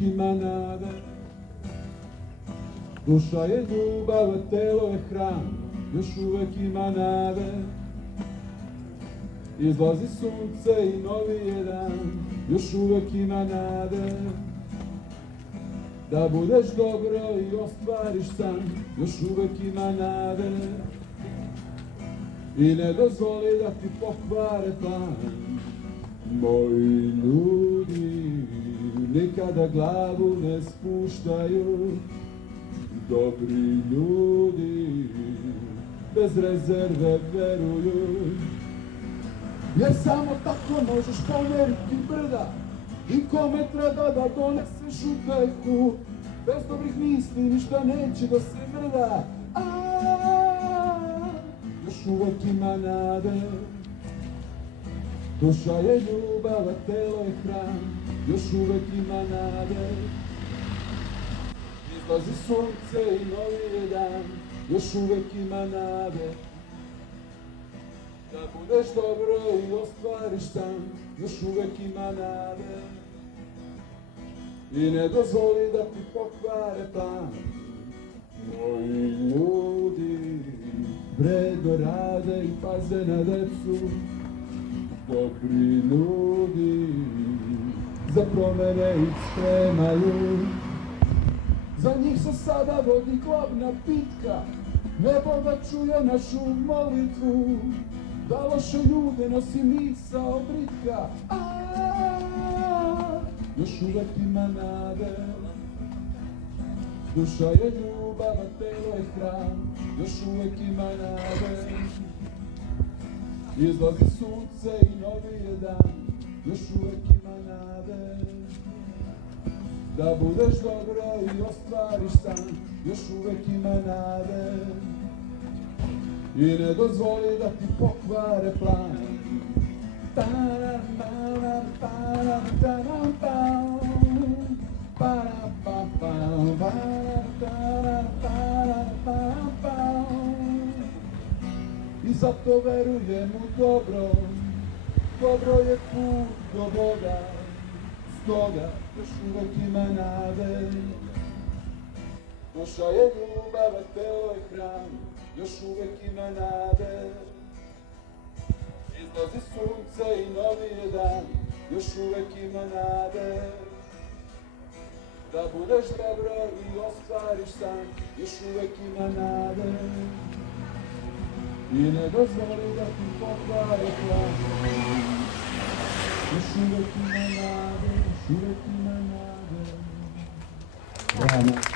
uvek ima nade. Duša je ljubav, a telo je hran, još uvek ima nade. Izlazi sunce i novi je dan, još uvek ima nade. Da budeš dobro i ostvariš san, još uvek ima nade. I ne dozvoli da ti pokvare plan. Moji ljudi nikada glavu ne spuštaju. Dobri ljudi bez rezerve veruju. Jer samo tako možeš pomeriti brda i kome treba da doneseš utehu. Bez dobrih misli ništa neće da se mrda. Još uvek ima nade. Duša je ljubav, a telo je hran, još uvek ima nade. Izlazi sunce i novi je dan, još uvek ima nade. Da budeš dobro i ostvariš san, još uvek ima nade. I ne dozvoli da ti pokvare plan. Moji ljudi vredno rade i paze na decu. Dobri ljudi za promene ih spremaju. Za njih se sada vodi glavna bitka. Nebo da čuje našu molitvu. Da loše ljude nosi misao britka. Još uvek ima nade. Duša je ljubav, a telo je hran, još uvek ima nade. Izlazi sunce i novi je dan, još uvek ima nade. Da budeš dobro i ostvariš san, još uvek ima nade. I ne dozvoli da ti pokvare plan. I zato verujem u dobro. Dobro je put do Boga. Stoga još uvek ima nade. Duša je ljubav, a telo je hran, još uvek ima nade. Izlazi sunce i novi je dan, još uvek ima nade. Da budeš dobro i ostvariš san, još uvek ima nade. I ne dozvoli da ti pokvare plan. Još uvek ima nade, još uvek ima nade. Bravo.